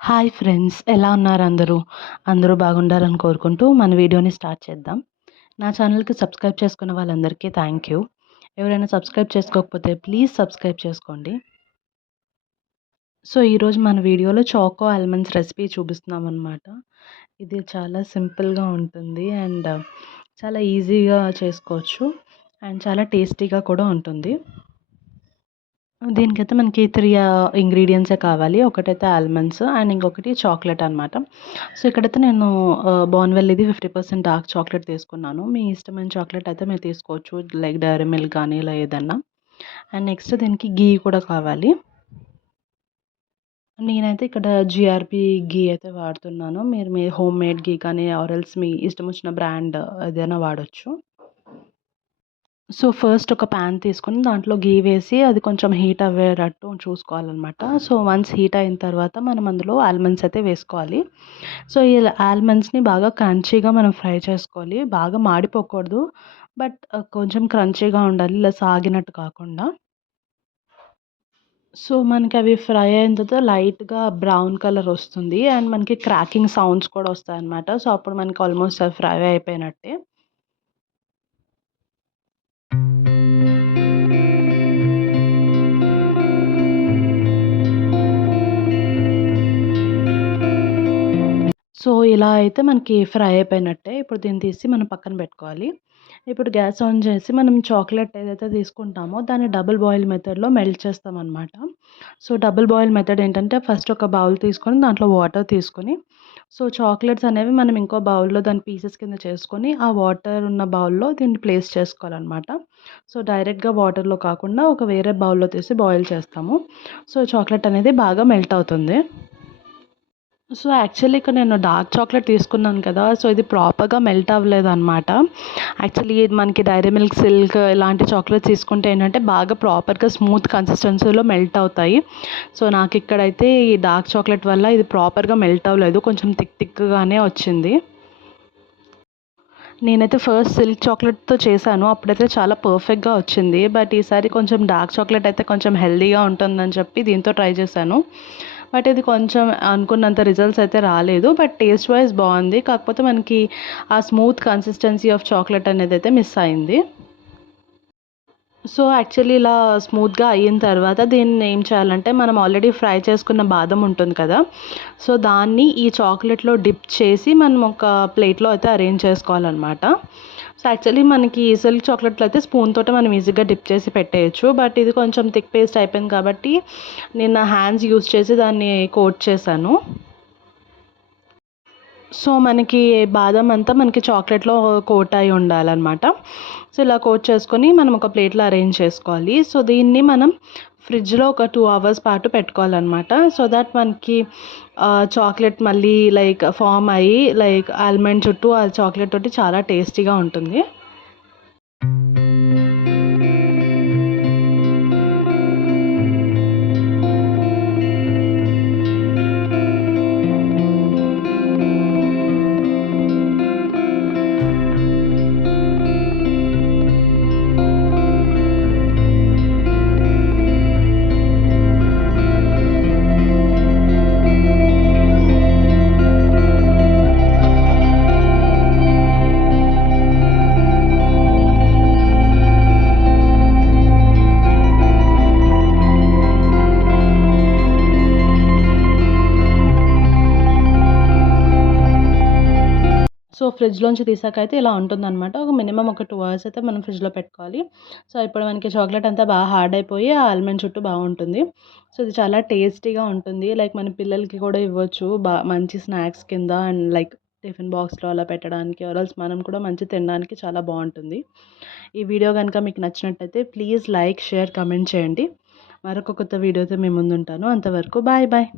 Hi friends, ఎలా ఉన్నారు అందరూ? అందరూ బాగుండాలని కోరుకుంటూ మన వీడియోని స్టార్ట్ చేద్దాం. నా ఛానల్‌కి సబ్స్క్రైబ్ చేసుకున్న వాళ్ళందరికీ థ్యాంక్ యూ. ఎవరైనా సబ్స్క్రైబ్ చేసుకోకపోతే ప్లీజ్ సబ్స్క్రైబ్ చేసుకోండి. సో, ఈరోజు మన వీడియోలో చాకో ఆల్మండ్స్ రెసిపీ చూపిస్తున్నామన్నమాట. ఇది చాలా సింపుల్‌గా ఉంటుంది అండ్ చాలా ఈజీగా చేసుకోవచ్చు అండ్ చాలా టేస్టీగా కూడా ఉంటుంది. దీనికైతే మనకి 3 ఇంగ్రీడియెంట్సే కావాలి. ఒకటైతే ఆల్మండ్స్ అండ్ ఇంకొకటి చాక్లెట్ అనమాట. సో, ఇక్కడైతే నేను బోర్న్‌విల్‌ది 50% డార్క్ చాక్లెట్ తీసుకున్నాను. మీ ఇష్టమైన చాక్లెట్ అయితే మీరు తీసుకోవచ్చు. లైక్ డైరీ మిల్క్ గానీ ఇలా ఏదన్నా. అండ్ నెక్స్ట్ దీనికి ఘీ కూడా కావాలి. నేనైతే ఇక్కడ జీఆర్‌పీ ఘీ అయితే వాడుతున్నాను. మీరు మీ హోమ్ మేడ్ ఘీ కానీ ఆర్ ఎల్స్ మీ ఇష్టం వచ్చిన బ్రాండ్ ఏదైనా వాడొచ్చు. సో, ఫస్ట్ ఒక పాన్ తీసుకొని దాంట్లో ఘీ వేసి అది కొంచెం హీట్ అవ్వేటట్టు చూసుకోవాలనమాట. సో, వన్స్ హీట్ అయిన తర్వాత మనం అందులో ఆల్మండ్స్ అయితే వేసుకోవాలి. సో, ఈ ఆల్మండ్స్‌ని బాగా క్రంచీగా మనం ఫ్రై చేసుకోవాలి. బాగా మాడిపోకూడదు. బట్ కొంచెం క్రంచీగా ఉండాలి. ఇలా సాగినట్టు కాకుండా. సో, మనకి అవి ఫ్రై అయిన తర్వాత లైట్‌గా బ్రౌన్ కలర్ వస్తుంది. అండ్ మనకి క్రాకింగ్ సౌండ్స్ కూడా వస్తాయన్నమాట. సో, అప్పుడు మనకి ఆల్మోస్ట్ అవి ఫ్రై అయిపోయినట్టే. సో, ఇలా అయితే మనకి ఫ్రై అయిపోయినట్టే. ఇప్పుడు దీన్ని తీసి మనం పక్కన పెట్టుకోవాలి. ఇప్పుడు గ్యాస్ ఆన్ చేసి మనం చాక్లెట్ ఏదైతే తీసుకుంటామో దాన్ని డబుల్ బాయిల్ మెథడ్‌లో మెల్ట్ చేస్తామనమాట. సో, డబుల్ బాయిల్ మెథడ్ ఏంటంటే ఫస్ట్ ఒక బౌల్ తీసుకొని దాంట్లో వాటర్ తీసుకొని సో, చాక్లెట్స్ అనేవి మనం ఇంకో బౌల్‌లో దాన్ని పీసెస్ కింద చేసుకొని ఆ వాటర్ ఉన్న బౌల్‌లో దీన్ని ప్లేస్ చేసుకోవాలనమాట. సో, డైరెక్ట్‌గా వాటర్‌లో కాకుండా ఒక వేరే బౌల్‌లో తీసి బాయిల్ చేస్తాము. సో, చాక్లెట్ అనేది బాగా మెల్ట్ అవుతుంది. సో, యాక్చువల్లీ ఇక్కడ నేను డార్క్ చాక్లెట్ తీసుకున్నాను కదా! సో, ఇది ప్రాపర్‌గా మెల్ట్ అవ్వలేదనమాట. యాక్చువల్లీ మనకి డైరీ మిల్క్, సిల్క్ ఇలాంటి చాక్లెట్స్ తీసుకుంటే ఏంటంటే బాగా ప్రాపర్‌గా స్మూత్ కన్సిస్టెన్సీలో మెల్ట్ అవుతాయి. సో, నాకిక్కడైతే ఈ డార్క్ చాక్లెట్ వల్ల ఇది ప్రాపర్‌గా మెల్ట్ అవ్వలేదు. కొంచెం థిక్‌గానే వచ్చింది. నేనైతే ఫస్ట్ సిల్క్ చాక్లెట్‌తో చేశాను. అప్పుడైతే చాలా పర్ఫెక్ట్‌గా వచ్చింది. బట్ ఈసారి కొంచెం డార్క్ చాక్లెట్ అయితే కొంచెం హెల్తీగా ఉంటుందని చెప్పి దీంతో ట్రై చేశాను. బట్ ఇది కొంచెం అనుకున్నంత రిజల్ట్స్ అయితే రాలేదు. బట్ టేస్ట్ వైస్ బాగుంది. కాకపోతే మనకి ఆ స్మూత్ కన్సిస్టెన్సీ ఆఫ్ చాక్లెట్ అనేది అయితే మిస్ అయింది. సో, యాక్చువల్లీ ఇలా స్మూత్‌గా అయిన తర్వాత దీన్ని ఏం చేయాలంటే మనం ఆల్రెడీ ఫ్రై చేసుకున్న బాదం ఉంటుంది కదా! సో, దాన్ని ఈ చాక్లెట్‌లో డిప్ చేసి మనం ఒక ప్లేట్‌లో అయితే అరేంజ్ చేసుకోవాలనమాట. సో, యాక్చువల్లీ మనకి సిల్క్ చాక్లెట్‌లో అయితే స్పూన్ తోటి మనం ఈజీగా డిప్ చేసి పెట్టేయొచ్చు. బట్ ఇది కొంచెం థిక్ పేస్ట్ అయిపోయింది కాబట్టి నేను నా హ్యాండ్స్ యూజ్ చేసి దాన్ని కోట్ చేశాను. సో, మనకి బాదం అంతా మనకి చాక్లెట్‌లో కోట్ అయి ఉండాలనమాట. సో, ఇలా కోట్ చేసుకొని మనం ఒక ప్లేట్‌లో అరేంజ్ చేసుకోవాలి. సో, దీన్ని మనం ఫ్రిడ్జ్‌లో ఒక 2 అవర్స్ పాటు పెట్టుకోవాలనమాట. సో దట్ మనకి చాక్లెట్ మళ్ళీ లైక్ ఫార్మ్ అయ్యి లైక్ ఆల్మండ్ చుట్టూ ఆ చాక్లెట్ తోటి చాలా టేస్టీగా ఉంటుంది. సో, ఫ్రిడ్జ్‌లోంచి తీసాకైతే ఇలా ఉంటుందనమాట. ఒక మినిమమ్ ఒక 2 అవర్స్ అయితే మనం ఫ్రిడ్జ్‌లో పెట్టుకోవాలి. సో, ఇప్పుడు మనకి చాక్లెట్ అంతా బాగా హార్డ్ అయిపోయి ఆ ఆల్మండ్ చుట్టూ బాగుంటుంది. సో, ఇది చాలా టేస్టీగా ఉంటుంది. లైక్ మన పిల్లలకి కూడా ఇవ్వచ్చు. మంచి స్నాక్స్ కింద అండ్ లైక్ టిఫిన్ బాక్స్‌లో అలా పెట్టడానికి ఆర్ ఎల్స్ మనం కూడా మంచిగా తినడానికి చాలా బాగుంటుంది. ఈ వీడియో గనుక మీకు నచ్చినట్టయితే ప్లీజ్ లైక్, షేర్, కామెంట్ చేయండి. మరొక కొత్త వీడియోతో మీ ముందుంటాను. అంతవరకు బాయ్ బాయ్.